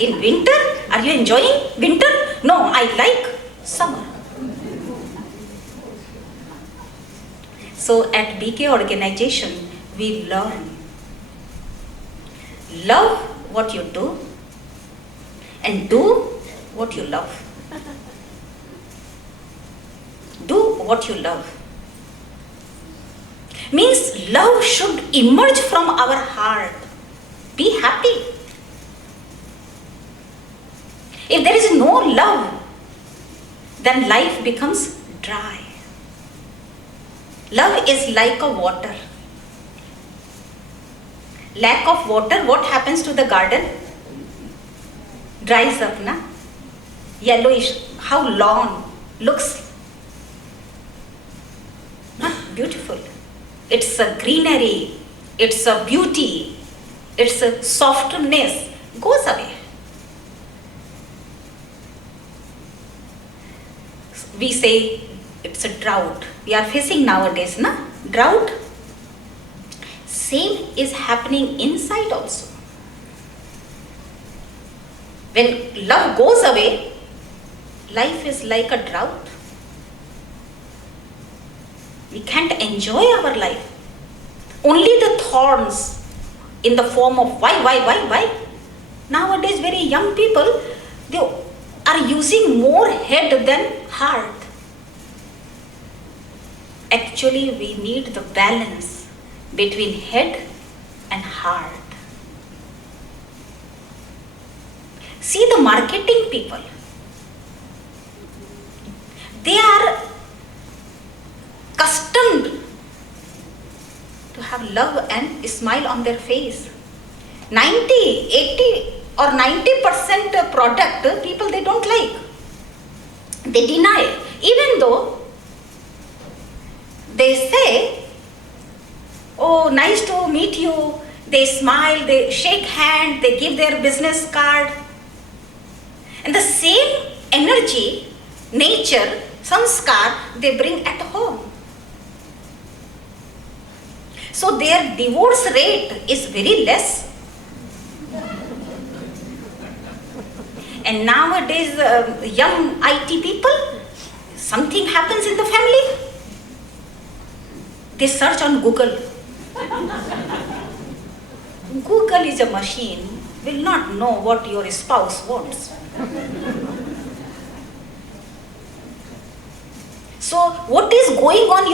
In winter, are you enjoying winter? No, I like summer. So at BK organization, we learn. Love what you do and do what you love. Do what you love. Means love should emerge from our heart. Be happy. If there is no love, then life becomes dry. Love is like a water. Lack of water, what happens to the garden? Dries up, na? Yellowish. How lawn looks. Beautiful. It's a greenery. It's a beauty. It's a softness. Goes away. We say it's a drought. We are facing nowadays, na? Drought. Same is happening inside also. When love goes away, life is like a drought. We can't enjoy our life. Only the thorns in the form of why? Nowadays, very young people, they are using more head than heart. Actually, we need the balance between head and heart. See the marketing people. They are accustomed to have love and smile on their face. 90, 80 or 90% product people they don't like. They deny. Even though they say, oh, nice to meet you. They smile, they shake hand, they give their business card. And the same energy, nature, sanskar, they bring at home. So their divorce rate is very less. And nowadays, young IT people, something happens in the family, they search on Google. Google is a machine, will not know what your spouse wants. So what is going on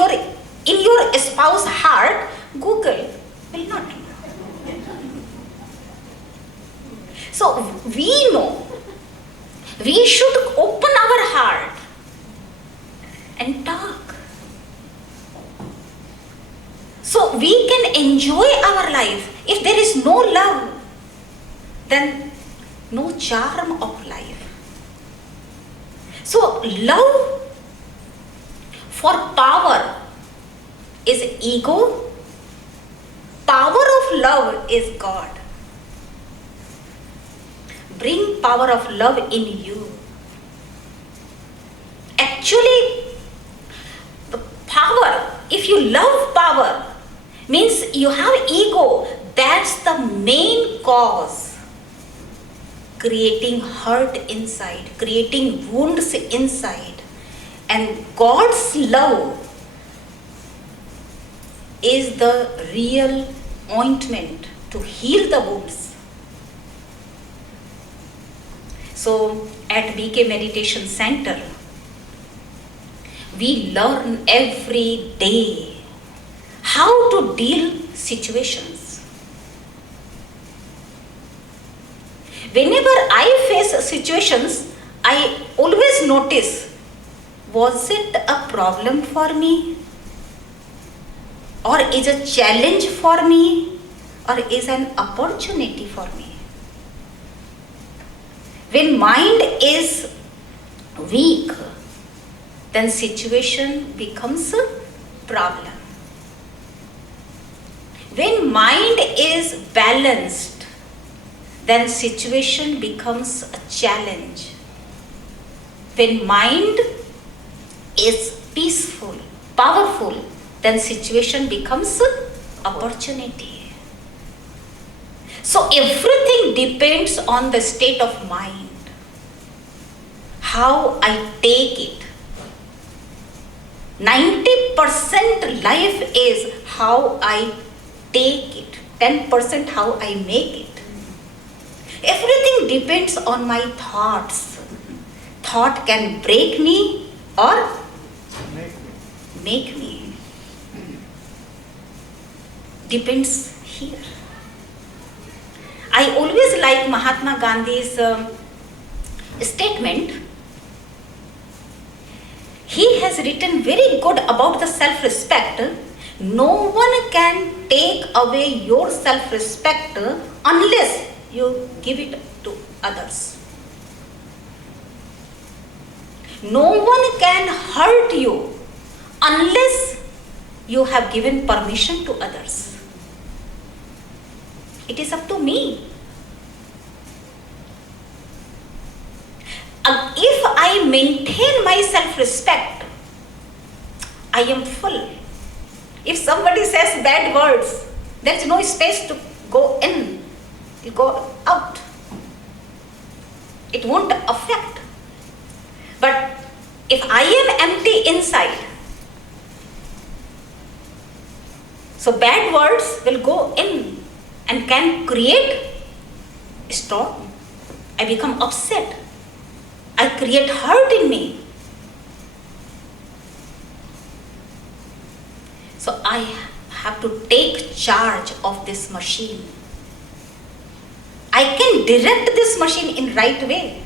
in your spouse's heart, Google will not know. So we know, we should open our heart and talk. So we can enjoy our life. If there is no love, then no charm of life. So love for power is ego. Power of love is God. Bring power of love in you. Actually, the power, if you love power, means you have ego. That's the main cause. Creating hurt inside, creating wounds inside. And God's love is the real ointment to heal the wounds. So at BK Meditation Center, we learn every day how to deal situations. Whenever I face situations, I always notice, was it a problem for me? Or is a challenge for me? Or is an opportunity for me? When mind is weak, then situation becomes a problem. When mind is balanced, then situation becomes a challenge. When mind is peaceful, powerful, then situation becomes an opportunity. So everything depends on the state of mind, how I take it. 90% life is how I take it, 10% how I make it. Everything depends on my thoughts. Thought can break me or make me. Depends here. I always like Mahatma Gandhi's statement. He has written very good about the self-respect. No one can take away your self-respect unless you give it to others. No one can hurt you unless you have given permission to others. It is up to me. If I maintain my self-respect, I am full. If somebody says bad words, there is no space to go in, to go out. It won't affect. But if I am empty inside, so bad words will go in and can create storm. I become upset. I create hurt in me. So I have to take charge of this machine. I can direct this machine in right way.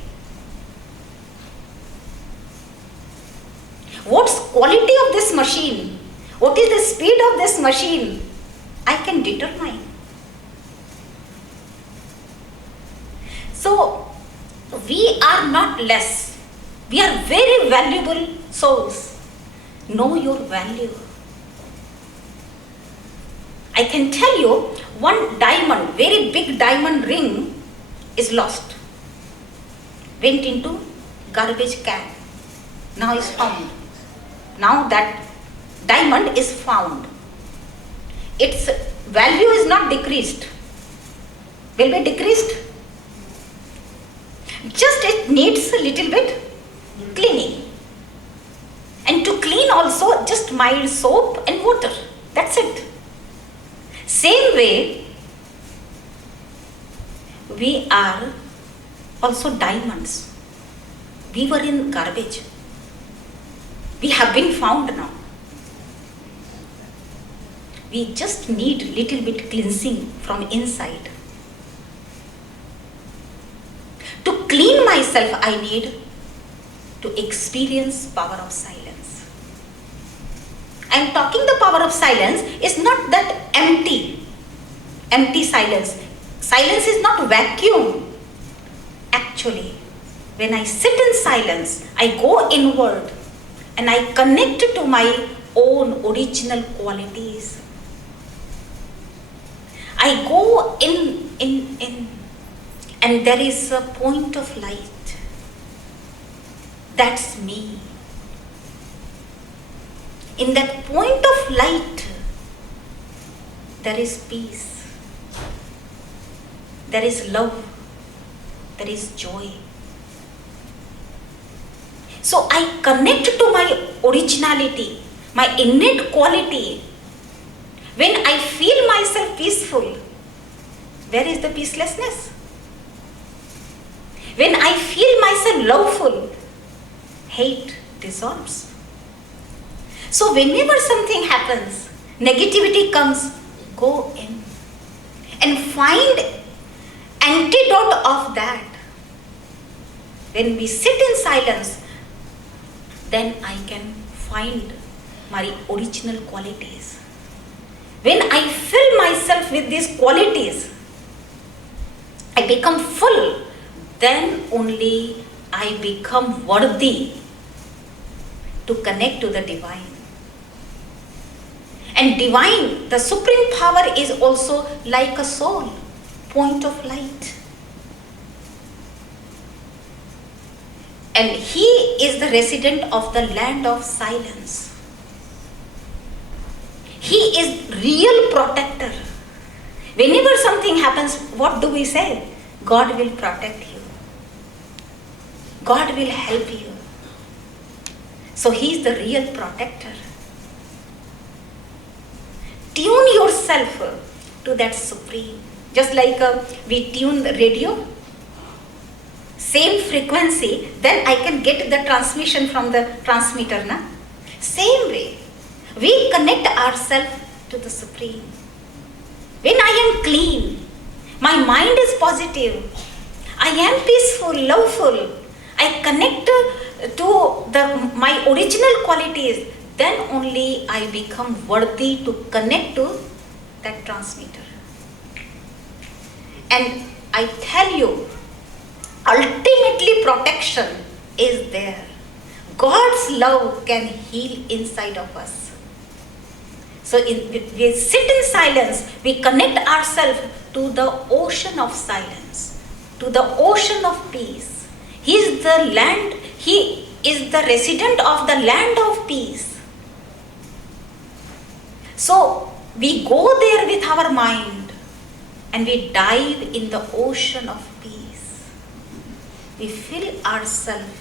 What's quality of this machine? What is the speed of this machine? I can determine. So we are not less. We are very valuable souls. Know your value. I can tell you, one diamond, very big diamond ring is lost. Went into garbage can. Now is found. Now that diamond is found. Its value is not decreased. Will be decreased? Just it needs a little bit cleaning. And to clean also, just mild soap and water. That's it. Same way, we are also diamonds. We were in garbage. We have been found now. We just need little bit cleansing from inside. To clean myself, I need to experience power of silence. I am talking the power of silence is not that empty silence. Silence is not vacuum. Actually, when I sit in silence, I go inward and I connect to my own original qualities. I go in, and there is a point of light. That's me. In that point of light, there is peace. There is love. There is joy. So I connect to my originality, my innate quality. When I feel myself peaceful, where is the peacelessness? When I feel myself loveful, hate dissolves. So whenever something happens, negativity comes, go in and find antidote of that. When we sit in silence, then I can find my original qualities. When I fill myself with these qualities, I become full, then only I become worthy to connect to the divine. And divine, the supreme power is also like a soul, point of light. And he is the resident of the land of silence. He is real protector. Whenever something happens, what do we say? God will protect you. God will help you. So He is the real protector. Tune yourself to that Supreme. Just like we tune the radio, same frequency, then I can get the transmission from the transmitter. Na? Same way, we connect ourselves to the Supreme. When I am clean, my mind is positive, I am peaceful, loveful, I connect to my original qualities, then only I become worthy to connect to that transmitter. And I tell you, ultimately protection is there. God's love can heal inside of us. So we sit in silence, we connect ourselves to the ocean of silence, to the ocean of peace. He is the land, He is the resident of the land of peace. So we go there with our mind and we dive in the ocean of peace. We fill ourselves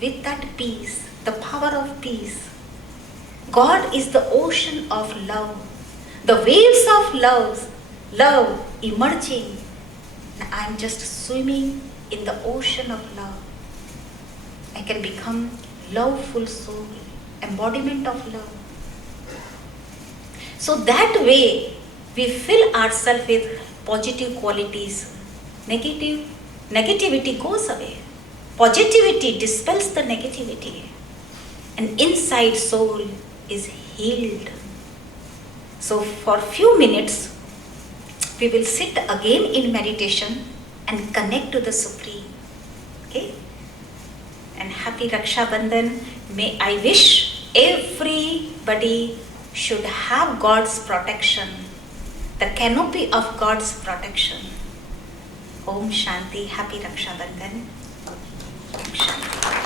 with that peace, the power of peace. God is the ocean of love, the waves of love emerging. I am just swimming in the ocean of love. I can become loveful soul, embodiment of love. So that way we fill ourselves with positive qualities. Negativity goes away. Positivity dispels the negativity. And inside soul is healed. So for few minutes, we will sit again in meditation and connect to the Supreme. Okay? And happy Raksha Bandhan. May I wish everybody should have God's protection, the canopy of God's protection. Om Shanti. Happy Raksha Bandhan. Om Shanti.